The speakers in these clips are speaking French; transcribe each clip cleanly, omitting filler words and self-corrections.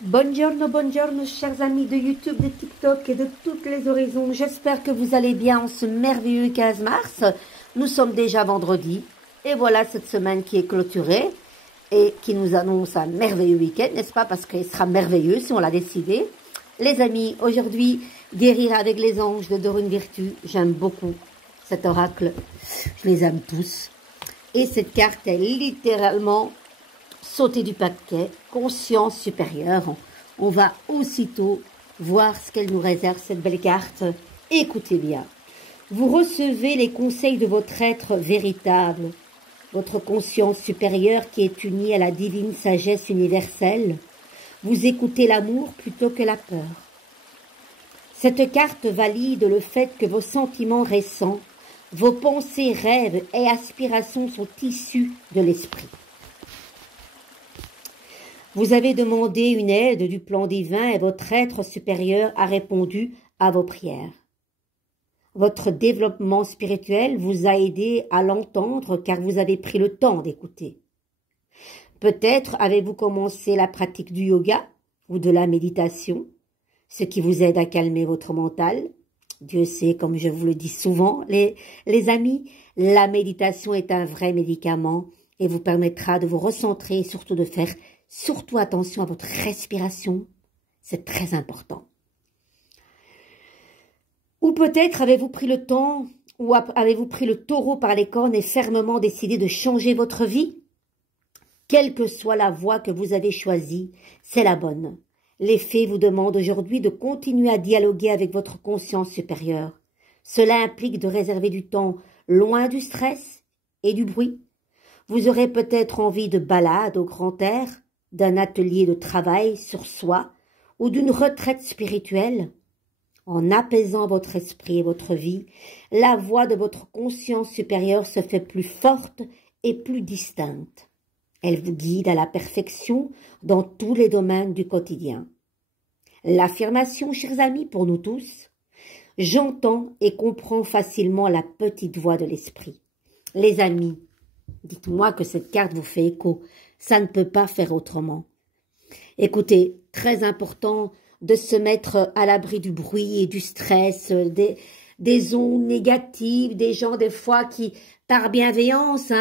Buongiorno, buongiorno, chers amis de YouTube, de TikTok et de toutes les horizons. J'espère que vous allez bien en ce merveilleux 15 mars. Nous sommes déjà vendredi et voilà cette semaine qui est clôturée et qui nous annonce un merveilleux week-end, n'est-ce pas? Parce qu'il sera merveilleux si on l'a décidé. Les amis, aujourd'hui, guérir avec les anges de Dorine Virtue. J'aime beaucoup cet oracle. Je les aime tous. Et cette carte est littéralement sauter du paquet, conscience supérieure. On va aussitôt voir ce qu'elle nous réserve, cette belle carte. Écoutez bien. Vous recevez les conseils de votre être véritable, votre conscience supérieure qui est unie à la divine sagesse universelle. Vous écoutez l'amour plutôt que la peur. Cette carte valide le fait que vos sentiments récents, vos pensées, rêves et aspirations sont issus de l'esprit. Vous avez demandé une aide du plan divin et votre être supérieur a répondu à vos prières. Votre développement spirituel vous a aidé à l'entendre car vous avez pris le temps d'écouter. Peut-être avez-vous commencé la pratique du yoga ou de la méditation, ce qui vous aide à calmer votre mental. Dieu sait, comme je vous le dis souvent, les amis, la méditation est un vrai médicament et vous permettra de vous recentrer et surtout de faire attention à votre respiration. C'est très important. Ou peut-être avez-vous pris le temps, ou avez-vous pris le taureau par les cornes et fermement décidé de changer votre vie? Quelle que soit la voie que vous avez choisie, c'est la bonne. Les fées vous demandent aujourd'hui de continuer à dialoguer avec votre conscience supérieure. Cela implique de réserver du temps loin du stress et du bruit. Vous aurez peut-être envie de balade au grand air, d'un atelier de travail sur soi ou d'une retraite spirituelle. En apaisant votre esprit et votre vie, la voix de votre conscience supérieure se fait plus forte et plus distincte. Elle vous guide à la perfection dans tous les domaines du quotidien. L'affirmation, chers amis, pour nous tous, j'entends et comprends facilement la petite voix de l'esprit. Les amis, dites-moi que cette carte vous fait écho. Ça ne peut pas faire autrement. Écoutez, très important de se mettre à l'abri du bruit et du stress, des ondes négatives, des gens des fois qui, par bienveillance,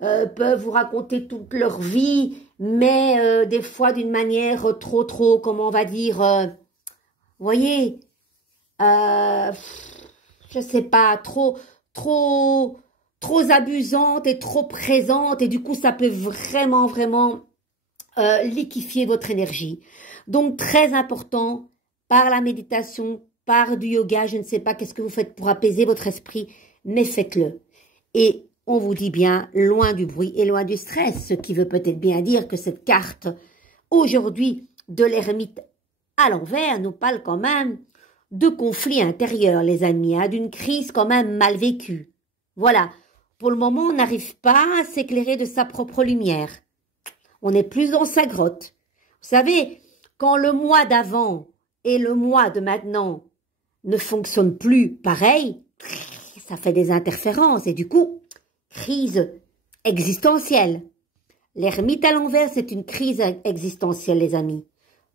peuvent vous raconter toute leur vie, mais des fois d'une manière trop, comment on va dire, voyez, je sais pas, trop abusante et trop présente et du coup ça peut vraiment liquéfier votre énergie. Donc très important, par la méditation, par du yoga, je ne sais pas qu'est-ce que vous faites pour apaiser votre esprit, mais faites-le. Et on vous dit bien loin du bruit et loin du stress, ce qui veut peut-être bien dire que cette carte aujourd'hui de l'ermite à l'envers nous parle quand même de conflits intérieurs, les amis, d'une crise quand même mal vécue. Voilà. Pour le moment, on n'arrive pas à s'éclairer de sa propre lumière. On est plus dans sa grotte. Vous savez, quand le mois d'avant et le mois de maintenant ne fonctionnent plus pareil, ça fait des interférences et du coup, crise existentielle. L'ermite à l'envers, c'est une crise existentielle, les amis.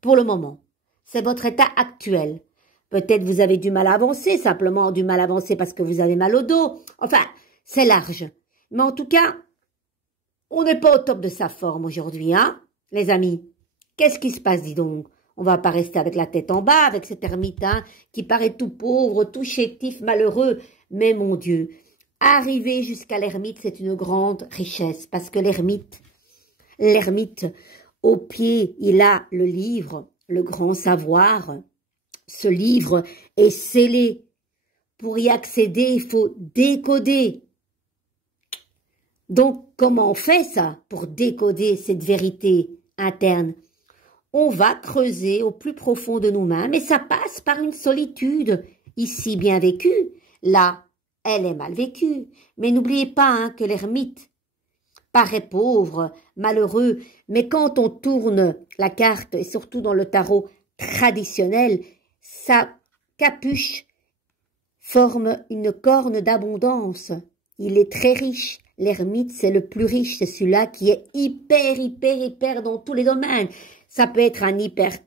Pour le moment, c'est votre état actuel. Peut-être vous avez du mal à avancer, simplement du mal à avancer parce que vous avez mal au dos. Enfin, c'est large. Mais en tout cas, on n'est pas au top de sa forme aujourd'hui, hein, les amis. Qu'est-ce qui se passe, dis donc? On va pas rester avec la tête en bas, avec cet ermite, qui paraît tout pauvre, tout chétif, malheureux. Mais mon Dieu, arriver jusqu'à l'ermite, c'est une grande richesse. Parce que l'ermite, au pied, il a le livre, le grand savoir. Ce livre est scellé. Pour y accéder, il faut décoder. Donc, comment on fait ça pour décoder cette vérité interne? On va creuser au plus profond de nous-mêmes et ça passe par une solitude, ici bien vécue, là, elle est mal vécue. Mais n'oubliez pas que l'ermite paraît pauvre, malheureux, mais quand on tourne la carte, et surtout dans le tarot traditionnel, sa capuche forme une corne d'abondance. Il est très riche. L'ermite, c'est le plus riche, c'est celui-là qui est hyper dans tous les domaines. Ça peut être un hyper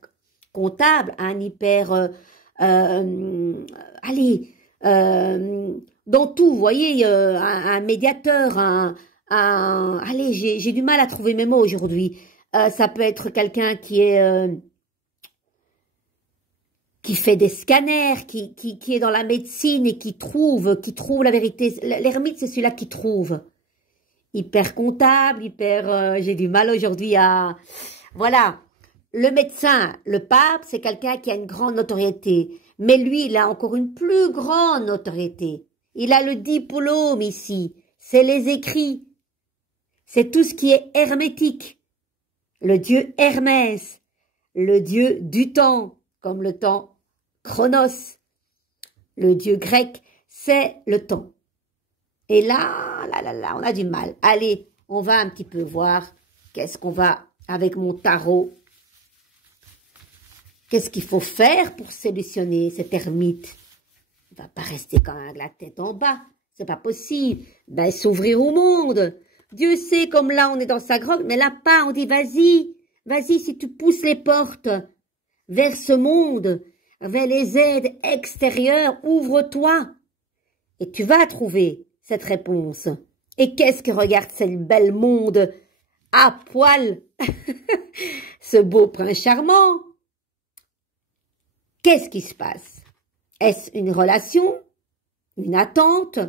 comptable, un hyper, allez, dans tout, vous voyez, un médiateur, allez, j'ai du mal à trouver mes mots aujourd'hui. Ça peut être quelqu'un qui fait des scanners, qui est dans la médecine et qui trouve la vérité. L'ermite, c'est celui-là qui trouve. Hyper comptable, j'ai du mal aujourd'hui à... Voilà. Le médecin, le pape, c'est quelqu'un qui a une grande notoriété. Mais lui, il a encore une plus grande notoriété. Il a le diplôme ici. C'est les écrits. C'est tout ce qui est hermétique. Le dieu Hermès. Le dieu du temps, comme le temps Chronos. Le dieu grec, c'est le temps. Et là, on a du mal. Allez, on va un petit peu voir qu'est-ce qu'on va avec mon tarot. Qu'est-ce qu'il faut faire pour solutionner cet ermite? Il ne va pas rester quand même avec la tête en bas. C'est pas possible. Ben, s'ouvrir au monde. Dieu sait, comme là, on est dans sa grotte, mais là pas, on dit, vas-y, si tu pousses les portes vers ce monde, vers les aides extérieures, ouvre-toi. Et tu vas trouver cette réponse. Et qu'est-ce que regarde ce bel monde à poil, ce beau prince charmant? Qu'est-ce qui se passe? Est-ce une relation? Une attente?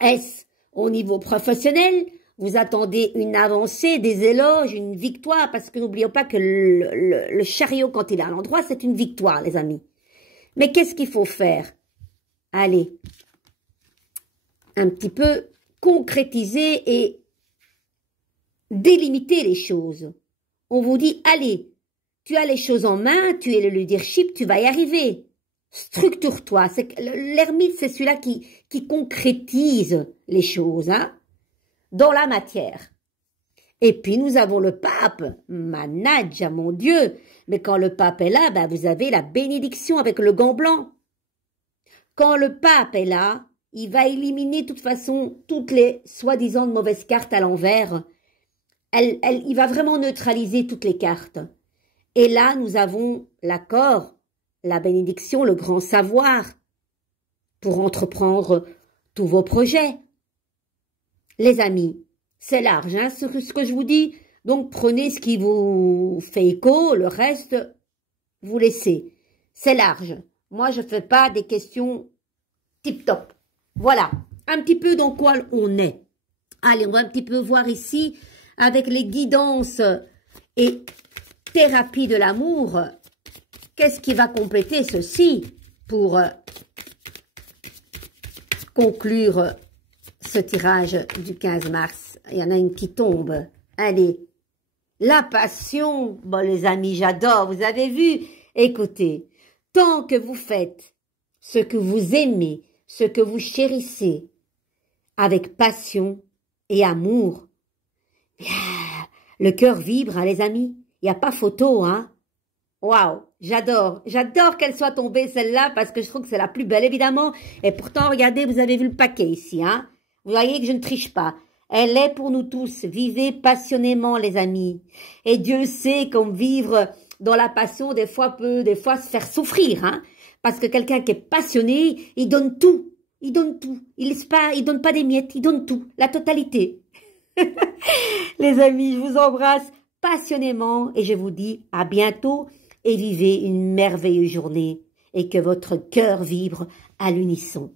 Est-ce au niveau professionnel? Vous attendez une avancée, des éloges, une victoire, parce que n'oublions pas que le chariot, quand il est à l'endroit, c'est une victoire, les amis. Mais qu'est-ce qu'il faut faire? Allez, un petit peu concrétiser et délimiter les choses. On vous dit, allez, tu as les choses en main, tu es le leadership, tu vas y arriver. Structure-toi. L'ermite, c'est celui-là qui concrétise les choses, hein, dans la matière. Et puis, nous avons le pape, Manadja, mon Dieu. Mais quand le pape est là, ben, vous avez la bénédiction avec le gant blanc. Quand le pape est là, il va éliminer de toute façon toutes les soi-disant mauvaises cartes à l'envers. Il va vraiment neutraliser toutes les cartes. Et là, nous avons l'accord, la bénédiction, le grand savoir pour entreprendre tous vos projets. Les amis, c'est large, hein, ce que je vous dis. Donc, prenez ce qui vous fait écho, le reste, vous laissez. C'est large. Moi, je ne fais pas des questions tip-top. Voilà, un petit peu dans quoi on est. Allez, on va un petit peu voir ici, avec les guidances et thérapie de l'amour, qu'est-ce qui va compléter ceci pour conclure ce tirage du 15 mars. Il y en a une qui tombe. Allez, la passion, bon les amis, j'adore, vous avez vu. Écoutez, tant que vous faites ce que vous aimez, ce que vous chérissez, avec passion et amour, le cœur vibre, hein, les amis. Il n'y a pas photo, hein. Waouh, j'adore qu'elle soit tombée celle-là parce que je trouve que c'est la plus belle évidemment. Et pourtant, regardez, vous avez vu le paquet ici, hein. Vous voyez que je ne triche pas. Elle est pour nous tous. Vivez passionnément, les amis. Et Dieu sait comme vivre dans la passion des fois peut se faire souffrir, hein. Parce que quelqu'un qui est passionné, il donne tout. Il donne tout. Il donne pas des miettes, il donne tout. La totalité. Les amis, je vous embrasse passionnément et je vous dis à bientôt et vivez une merveilleuse journée et que votre cœur vibre à l'unisson.